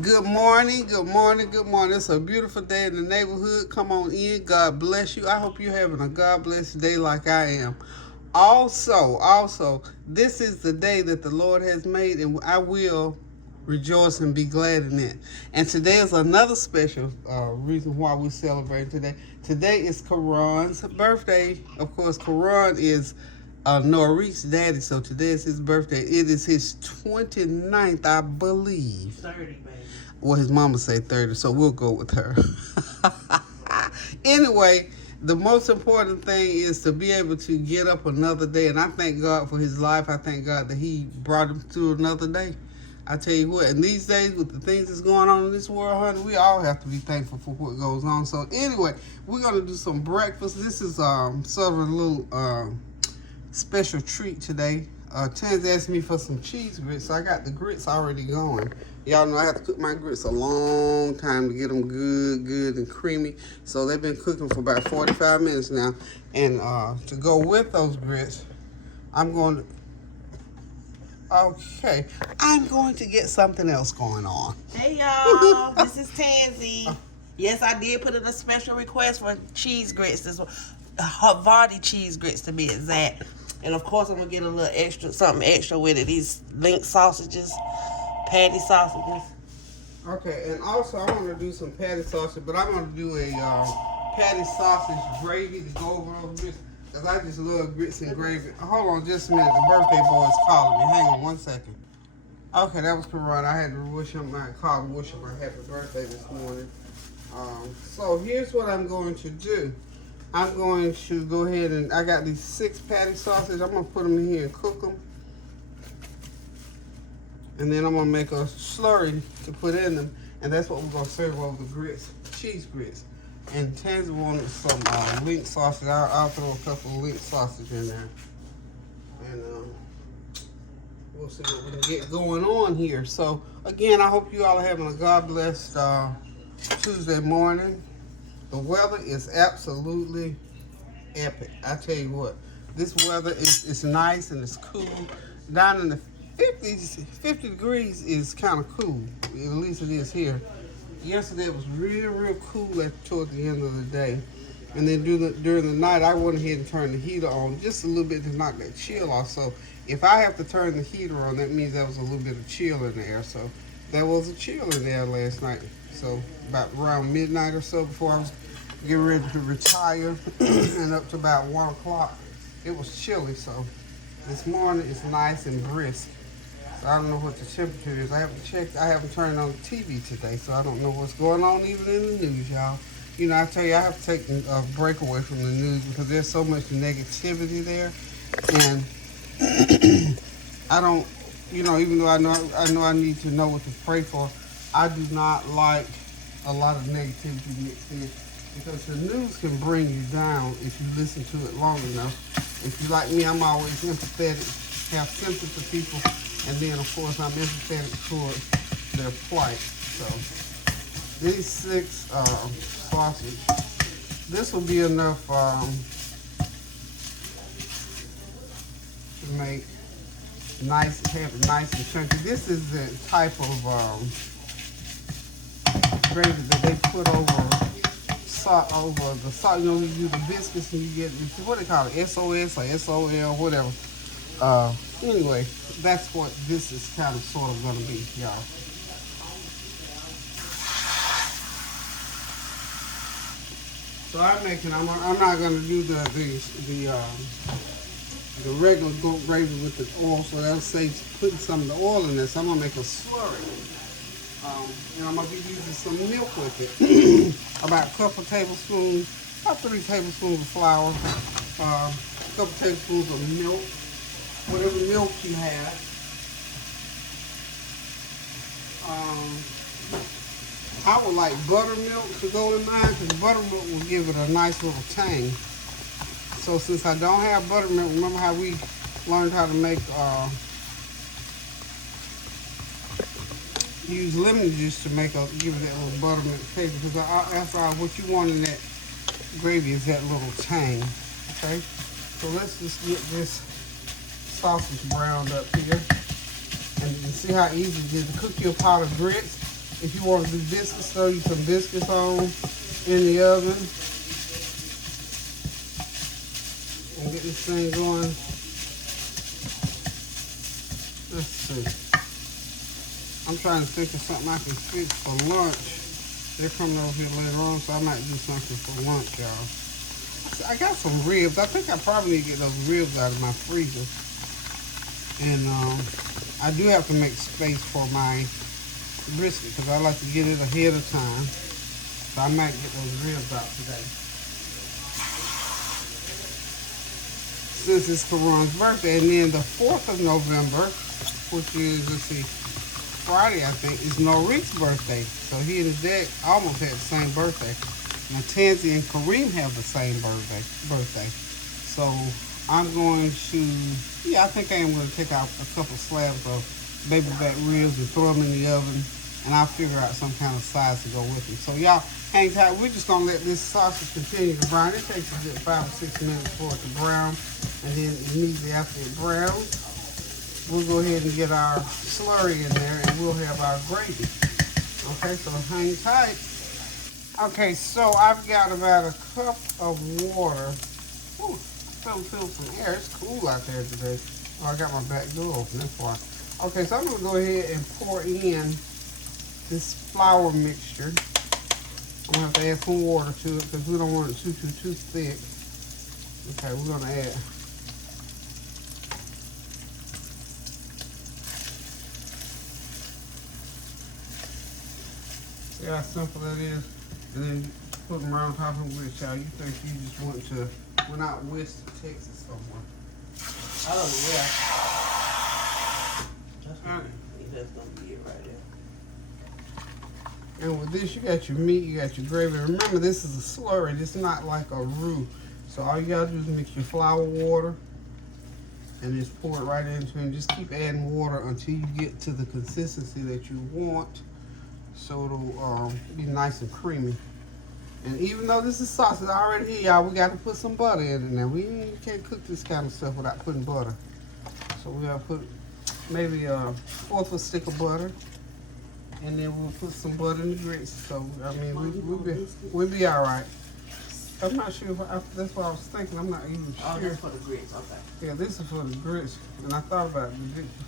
Good morning, good morning, good morning. It's a beautiful day in the neighborhood. Come on in. God bless you. I hope you're having a God blessed day like I am. Also, this is the day that the Lord has made, and I will rejoice and be glad in it. And today is another special reason why we celebrate today. Today is Karan's birthday. Of course, Karan is Norris' daddy, so today is his birthday. It is his 29th, I believe. 30, baby. Well, his mama say 30, so we'll go with her. Anyway, the most important thing is to be able to get up another day, and I thank God for his life. I thank God that he brought him through another day. I tell you what, and these days with the things that's going on in this world, honey, we all have to be thankful for what goes on. So anyway, we're gonna do some breakfast. This is sort of a little special treat today. Tans asked me for some cheese grits, so I got the grits already going. Y'all know I have to cook my grits a long time to get them good and creamy. So they've been cooking for about 45 minutes now. And to go with those grits, I'm going to get something else going on. Hey y'all, this is Tansy. Yes, I did put in a special request for cheese grits. This one, Havarti cheese grits to be exact. And of course, I'm gonna get a little extra, something extra with it. These link sausages, patty sausages. Okay, and also I want to do some patty sausage, but I'm gonna do a patty sausage gravy to go over those grits, because I just love grits and gravy. Hold on just a minute, the birthday boy is calling me. Hang on 1 second. Okay, that was correct. I had to wish him my happy birthday this morning. So here's what I'm going to do. I'm going to go ahead and I got these 6 patty sausages. I'm gonna put them in here and cook them, and then I'm gonna make a slurry to put in them, and that's what we're gonna serve over the grits, cheese grits. And Tansy wanted some link sausage. I'll throw a couple of link sausage in there, and we'll see what we can get going on here. So again, I hope you all are having a God blessed Tuesday morning. The weather is absolutely epic. I tell you what, this weather is nice and it's cool. Down in the 50s, 50 degrees is kind of cool. At least it is here. Yesterday it was real cool toward the end of the day. And then during the night, I went ahead and turned the heater on just a little bit to knock that chill off. So if I have to turn the heater on, that means there was a little bit of chill in the air. So there was a chill in there last night. So about around midnight or so, before I was getting ready to retire, and up to about 1 o'clock, it was chilly. So this morning it's nice and brisk. So I don't know what the temperature is. I haven't checked. I haven't turned on the TV today, so I don't know what's going on even in the news, y'all. You know, I tell you, I have to take a break away from the news because there's so much negativity there, and I don't, you know, even though I know I need to know what to pray for, I do not like a lot of negativity mixed in, because the news can bring you down if you listen to it long enough. If you're like me, I'm always empathetic, have sympathy for people, and then of course I'm empathetic toward their plight. So these 6 sausage, this will be enough to make have it nice and chunky. This is the type of gravy that they put over the salt. You know, you do the biscuits and you get, what they call it, SOS or SOL, whatever. Anyway, that's what this is kind of sort of gonna be, y'all. So I'm not gonna do the regular goat gravy with the oil. So that'll save putting some of the oil in this. I'm gonna make a slurry. And I'm going to be using some milk with it. About a couple tablespoons, about 3 tablespoons of flour, a couple tablespoons of milk, whatever milk you have. I would like buttermilk to go in mine, because buttermilk will give it a nice little tang. So since I don't have buttermilk, remember how we learned how to make use lemon juice to give it that little buttermilk taste, because after all, what you want in that gravy is that little tang. Okay, so let's just get this sausage browned up here, and you see how easy it is to cook your pot of grits. If you want to do biscuits, throw you some biscuits on in the oven. And get this thing going. Let's see. I'm trying to think of something I can fix for lunch. They're coming over here later on, so I might do something for lunch, y'all. I got some ribs. I think I probably need to get those ribs out of my freezer. And I do have to make space for my brisket because I like to get it ahead of time. So I might get those ribs out today. Since it's Karan's birthday, and then the 4th of November, which is, let's see, Friday, I think, is Norik's birthday. So he and his dad almost had the same birthday. Now, Tansy and Kareem have the same birthday. So I'm going to, I think I am going to take out a couple slabs of baby back ribs and throw them in the oven. And I'll figure out some kind of size to go with them. So y'all hang tight. We're just going to let this sausage continue to brown. It takes a good 5 or 6 minutes for it to brown. And then immediately after it browns, we'll go ahead and get our slurry in there and we'll have our gravy. Okay, so hang tight. Okay, so I've got about a cup of water. Ooh, I feel some air. It's cool out there today. Oh, I got my back door open, that's why. Okay, so I'm gonna go ahead and pour in this flour mixture. I'm gonna have to add some water to it because we don't want it too thick. Okay, we're gonna add see how simple that is? And then put them around top of it, y'all. You think you just went out west of Texas somewhere. I don't know where. That's gonna be it right there. And with this, you got your meat, you got your gravy. Remember, this is a slurry. It's not like a roux. So all you gotta do is mix your flour, water, and just pour it right into it. And just keep adding water until you get to the consistency that you want. So it'll be nice and creamy. And even though this is sausage already here, y'all, we got to put some butter in it now. We can't cook this kind of stuff without putting butter. So we got to put maybe a 1/4 of a stick of butter. And then we'll put some butter in the grits. So, I mean, we'll be all right. I'm not sure, that's what I was thinking. I'm not even sure. Oh, that's for the grits, okay. Yeah, this is for the grits. And I thought about it.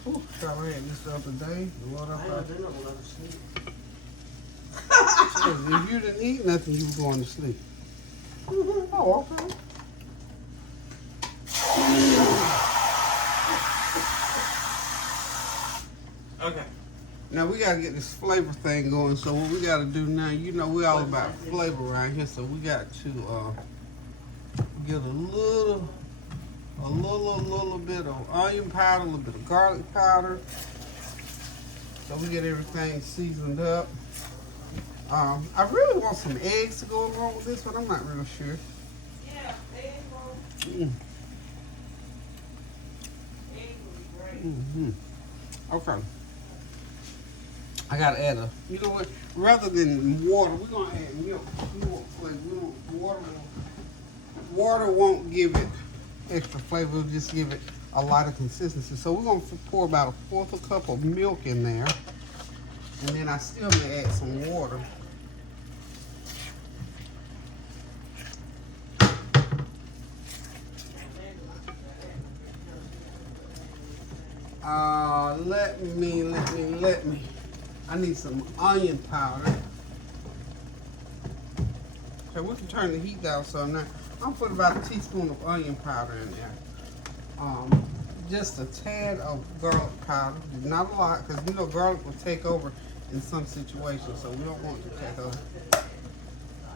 I had this the other day. Lord, I thought, if you didn't eat nothing, you were going to sleep. Oh, okay. Okay. Now we gotta get this flavor thing going. So what we gotta do now, you know, we're all about flavor around here. So we got to get a little bit of onion powder, a little bit of garlic powder. So we get everything seasoned up. I really want some eggs to go along with this, but I'm not real sure. Yeah, eggs will. Eggs will be great. Okay. I gotta add you know what? Rather than water, we're gonna add milk. Water won't give it extra flavor. It'll just give it a lot of consistency. So we're gonna pour about a 1/4 cup of milk in there, and then I still may add some water. Let me. I need some onion powder. So we can turn the heat down some now. I'm putting about a teaspoon of onion powder in there. Just a tad of garlic powder. Not a lot, because you know garlic will take over in some situations, so we don't want it to take over.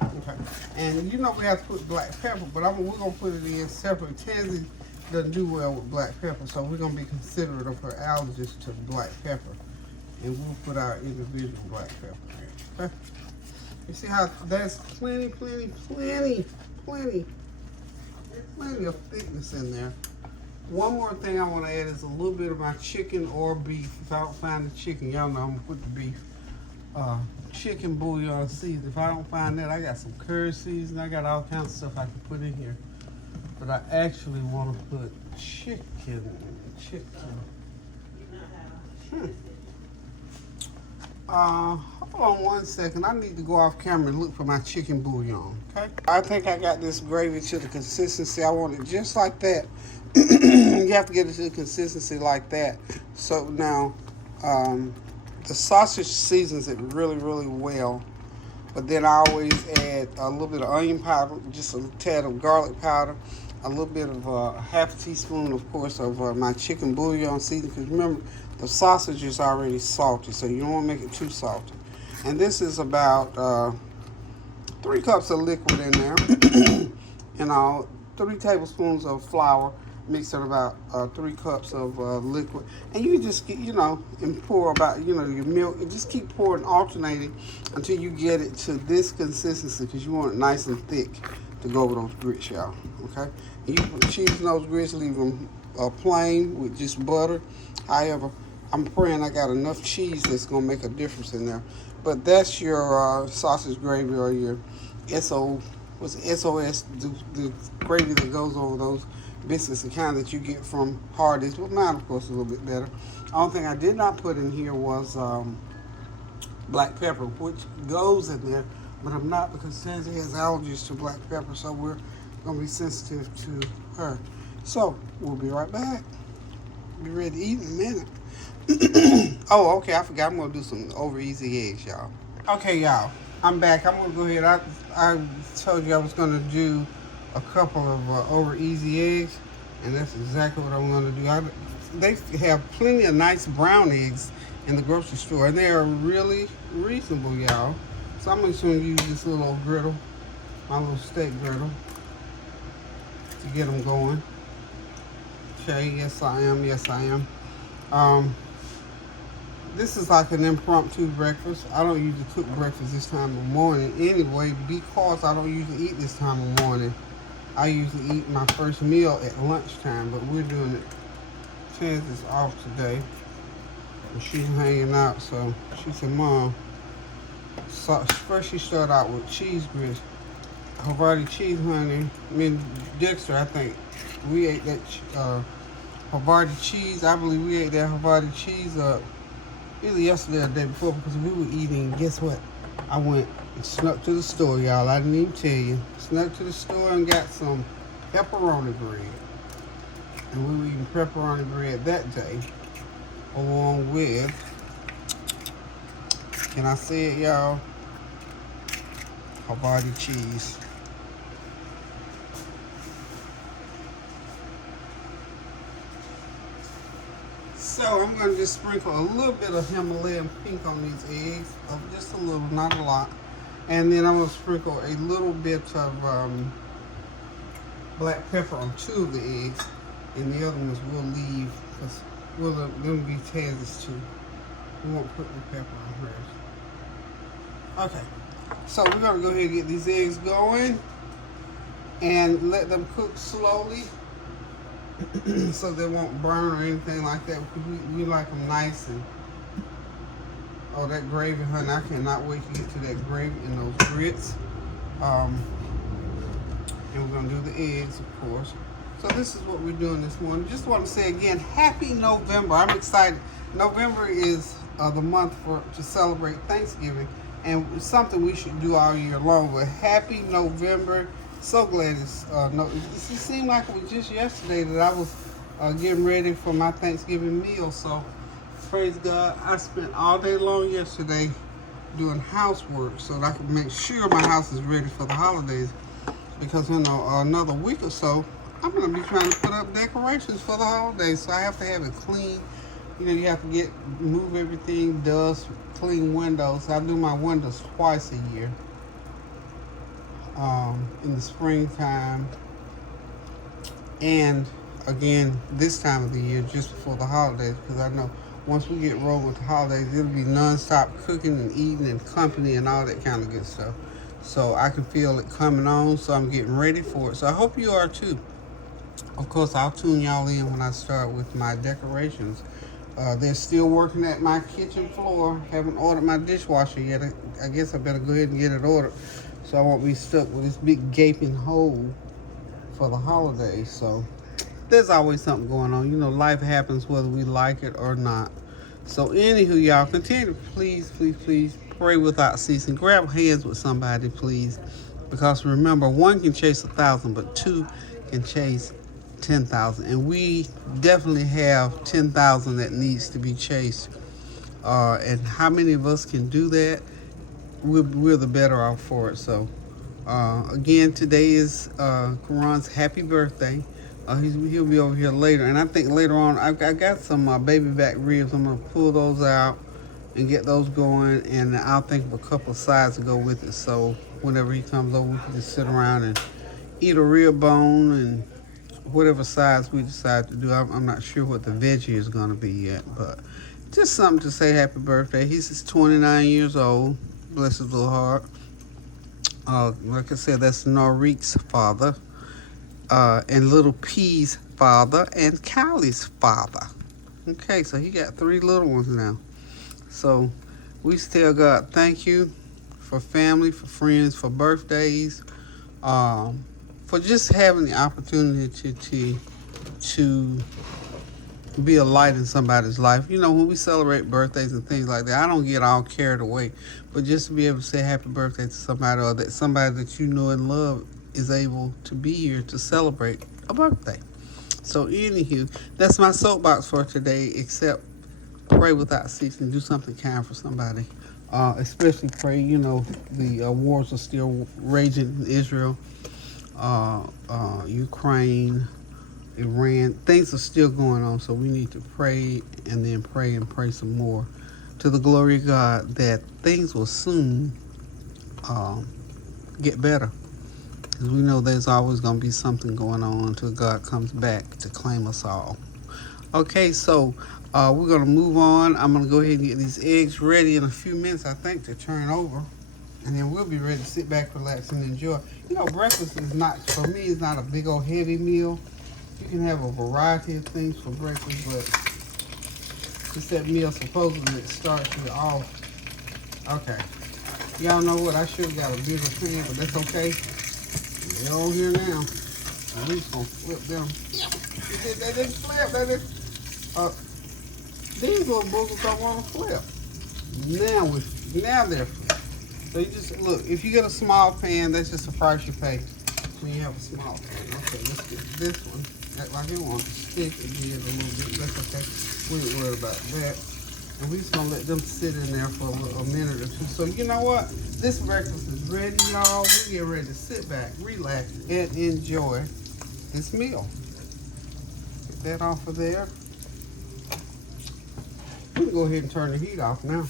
Okay. And you know we have to put black pepper, but we're going to put it in separate. Tansy doesn't do well with black pepper, so we're going to be considerate of her allergies to black pepper. And we'll put our individual black pepper in. Okay? You see how that's plenty of thickness in there. One more thing I want to add is a little bit of my chicken or beef. If I don't find the chicken, y'all know I'm going to put the beef. Chicken bouillon season. If I don't find that, I got some curry seasoning. I got all kinds of stuff I can put in here. But I actually want to put chicken. Hold on 1 second. I need to go off camera and look for my chicken bouillon, okay? I think I got this gravy to the consistency. I want it just like that. You have to get it to the consistency like that. So now, the sausage seasons it really, really well. But then I always add a little bit of onion powder, just a tad of garlic powder, a little bit of half a teaspoon, of course, of my chicken bouillon seasoning. Because remember, the sausage is already salty, so you don't want to make it too salty. And this is about 3 cups of liquid in there, and 3 tablespoons of flour mixed in about 3 cups of liquid. And you just get, and pour about, your milk, and just keep pouring, alternating until you get it to this consistency, because you want it nice and thick to go with those grits, y'all, okay? And you put cheese in those grits, leave them plain with just butter. However, I'm praying I got enough cheese that's going to make a difference in there. But that's your sausage gravy, or your SOS, the gravy that goes over those biscuits, the kind that you get from Hardee's. But mine, of course, is a little bit better. The only thing I did not put in here was black pepper, which goes in there, but I'm not, because Tansy has allergies to black pepper, so we're going to be sensitive to her. So, we'll be right back. Be ready to eat in a minute. Oh, okay, I forgot. I'm going to do some over easy eggs, y'all. Okay, y'all, I'm back. I'm going to go ahead. I told you I was going to do a couple of over easy eggs, and that's exactly what I'm going to do. They have plenty of nice brown eggs in the grocery store, and they are really reasonable, y'all. So I'm just going to use this little old griddle, my little steak griddle, to get them going. Okay, yes I am, yes I am. This is like an impromptu breakfast. I don't usually cook breakfast this time of morning anyway, because I don't usually eat this time of morning. I usually eat my first meal at lunchtime, but we're doing it. Chance is off today, and she's hanging out, so she said, Mom, so first she started out with cheese grits. Havarti cheese, honey. Me and Dexter, I think, we ate that Havarti cheese. I believe we ate that Havarti cheese up either yesterday or the day before, because we were eating. Guess what? I went and snuck to the store, y'all. I didn't even tell you. Snuck to the store and got some pepperoni bread. And we were eating pepperoni bread that day, along with, can I say it, y'all? Havarti cheese. So I'm going to just sprinkle a little bit of Himalayan pink on these eggs, just a little, not a lot. And then I'm going to sprinkle a little bit of black pepper on 2 of the eggs, and the other ones we'll leave, because we'll let them be Tansy's too. We won't put the pepper on hers. Okay, so we're going to go ahead and get these eggs going and let them cook slowly, so they won't burn or anything like that. We like them nice. And oh, that gravy, honey, I cannot wait to get to that gravy and those grits. And we're going to do the eggs, of course. So this is what we're doing this morning. Just want to say again, happy November. I'm excited. November is the month to celebrate Thanksgiving, and it's something we should do all year long. But happy November. So glad it's it seemed like it was just yesterday that I was getting ready for my Thanksgiving meal. So praise God, I spent all day long yesterday doing housework so that I could make sure my house is ready for the holidays, because in another week or so I'm going to be trying to put up decorations for the holidays. So I have to have it clean. You have to move everything, dust, clean windows. I do my windows twice a year. In the springtime, and again this time of the year, just before the holidays, because I know once we get rolling with the holidays, it'll be non-stop cooking and eating and company and all that kind of good stuff. So I can feel it coming on, so I'm getting ready for it. So I hope you are too. Of course, I'll tune y'all in when I start with my decorations. They're still working at my kitchen floor. Haven't ordered my dishwasher yet. I guess I better go ahead and get it ordered, so I won't be stuck with this big gaping hole for the holidays. So there's always something going on. Life happens whether we like it or not. So anywho, y'all, continue to please pray without ceasing. Grab hands with somebody, please. Because remember, one can chase 1,000, but two can chase 10,000. And we definitely have 10,000 that needs to be chased. And how many of us can do that? We're the better off for it. So, again, today is Karan's happy birthday. He'll be over here later. And I think later on, I got some baby back ribs. I'm going to pull those out and get those going. And I'll think of a couple of sides to go with it. So whenever he comes over, we can just sit around and eat a rib bone and whatever sides we decide to do. I'm not sure what the veggie is going to be yet. But just something to say happy birthday. He's just 29 years old. Bless his little heart. Like I said, that's Norik's father. And Little P's father and Callie's father. Okay, so he got 3 little ones now. So we tell God thank you for family, for friends, for birthdays, for just having the opportunity to be a light in somebody's life. You know, when we celebrate birthdays and things like that, I don't get all carried away. But just to be able to say happy birthday to somebody, or that somebody that you know and love is able to be here to celebrate a birthday. So anywho, that's my soapbox for today, except pray without ceasing. Do something kind for somebody. Especially pray, you know, the wars are still raging in Israel, Ukraine, Iran. Things are still going on, so we need to pray and then pray and pray some more to the glory of God that things will soon get better. Because we know there's always going to be something going on until God comes back to claim us all. Okay, so we're going to move on. I'm going to go ahead and get these eggs ready in a few minutes, I think, to turn over. And then we'll be ready to sit back, relax, and enjoy. You know, breakfast is not, for me, it's not a big old heavy meal. You can have a variety of things for breakfast, but it's that meal supposedly that starts you off. Okay. Y'all know what? I should have got a bigger pan, but that's okay. They're all here now. And we just gonna flip them. They didn't flip. They didn't. These little boogers don't want to flip. Now they're flipped. So you just look. If you get a small pan, that's just the price you pay when you have a small pan. Okay, let's get this one. Act like it wants to stick again a little bit. That's okay. We ain't worried about that. And we just gonna let them sit in there for a minute or two. So you know what? This breakfast is ready, y'all. We get ready to sit back, relax, and enjoy this meal. Get that off of there. We can go ahead and turn the heat off now.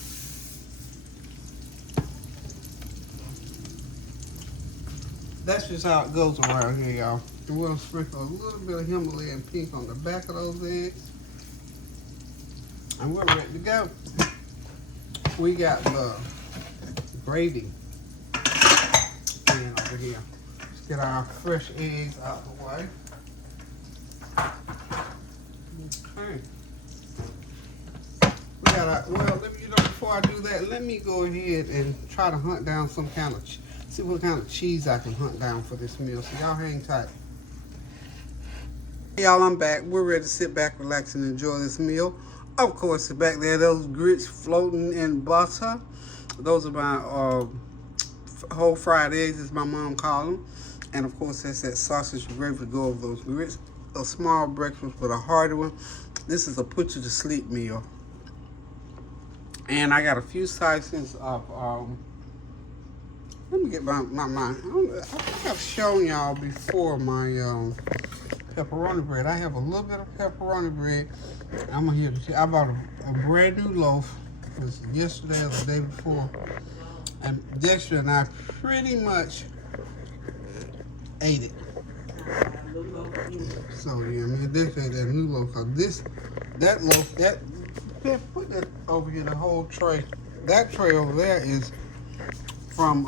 That's just how it goes around here, y'all. And we'll sprinkle a little bit of Himalayan pink on the back of those eggs. And we're ready to go. We got the gravy in over here. Let's get our fresh eggs out of the way. Okay. We got our, well, you know, before I do that, let me go ahead and try to hunt down some kind of, see what kind of cheese I can hunt down for this meal. So y'all hang tight. Y'all, I'm back. We're ready to sit back, relax, and enjoy this meal. Of course, back there, those grits floating in butter. Those are my whole fried eggs, as my mom called them. And of course, that's that sausage gravy to go over those grits. A small breakfast, but a hearty one. This is a put you to sleep meal. And I got a few slices of, let me get my I think I've shown y'all before my pepperoni bread. I have a little bit of pepperoni bread. I'm gonna here to tell you, I bought a brand new loaf. It was yesterday or the day before. And Dexter and I pretty much ate it. So yeah, me and Dexter ate that new loaf. That loaf, put that over here, the whole tray. That tray over there is from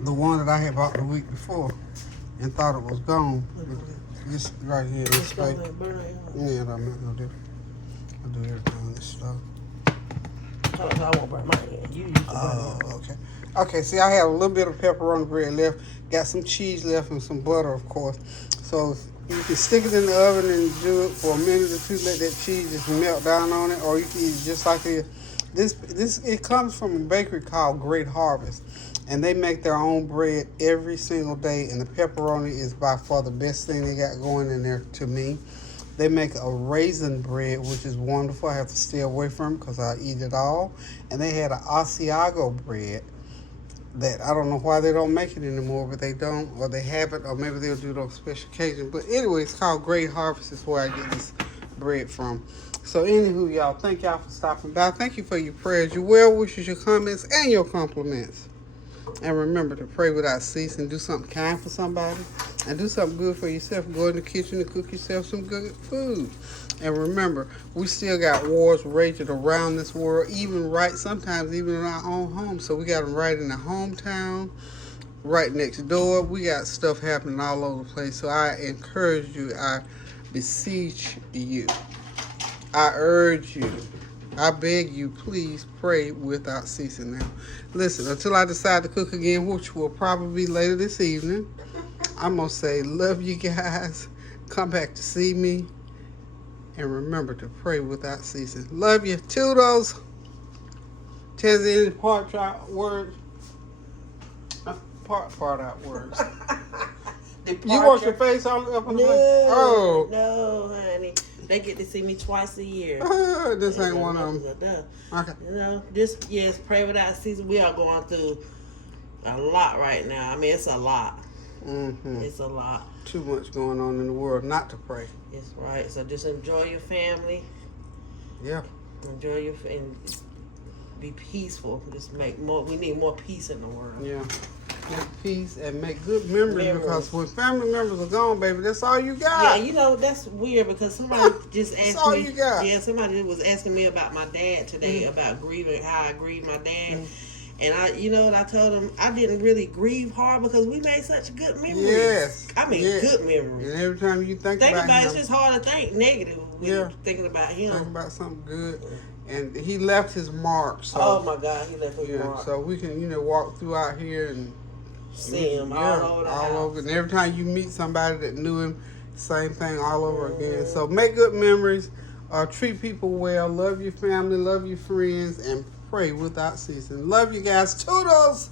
the one that I had bought the week before and thought it was gone. This right here, this space. Yeah, that make no difference. I do everything on this stuff. I won't burn my hand. You use the Oh, okay. Okay, see, I have a little bit of pepperoni bread left. Got some cheese left and some butter, of course. So you can stick it in the oven and do it for a minute or two. Let that cheese just melt down on it. Or you can eat it just like it is. It comes from a bakery called Great Harvest, and they make their own bread every single day. And the pepperoni is by far the best thing they got going in there to me. They make a raisin bread, which is wonderful. I have to stay away from because I eat it all. And they had an Asiago bread that I don't know why they don't make it anymore, but they don't, or they haven't, or maybe they'll do it on special occasion. But anyway, it's called Great Harvest. Is where I get this bread from. So anywho, y'all, thank y'all for stopping by. Thank you for your prayers, your well wishes, your comments, and your compliments. And remember to pray without ceasing. Do something kind for somebody, and do something good for yourself. Go in the kitchen and cook yourself some good food. And remember, we still got wars raging around this world, sometimes even in our own home. So we got them right in the hometown, right next door. We got stuff happening all over the place. So I encourage you, I beseech you, I urge you, I beg you, please pray without ceasing. Now, listen, until I decide to cook again, which will probably be later this evening, I'm going to say, love you guys. Come back to see me. And remember to pray without ceasing. Love you. Toodles. Tezzy, any part out words? Part out words. You wash your face all up on the face? Oh. No, honey. They get to see me twice a year. This ain't one of them. Okay. You know, just, yes, pray without ceasing. We are going through a lot right now. I mean, it's a lot. Mm-hmm. It's a lot. Too much going on in the world not to pray. It's right. So just enjoy your family. Yeah. Enjoy your and be peaceful. Just make more. We need more peace in the world. Yeah. Make peace and make good memories, because when family members are gone, baby, that's all you got. Yeah, you know, that's weird because somebody just asked that's all me. You got. Yeah, somebody was asking me about my dad today, about grieving, how I grieved my dad. And I told him I didn't really grieve hard because we made such good memories. Yes. I mean, good memories. And every time you think about it, him, it's just hard to think negative when you're thinking about him. Think about something good. And he left his mark. So, oh my God, he left his mark. So we can, walk through out here and see him all over the house. Over. And every time you meet somebody that knew him, same thing all over again. So make good memories. Treat people well. Love your family. Love your friends. And pray without ceasing. Love you guys. Toodles!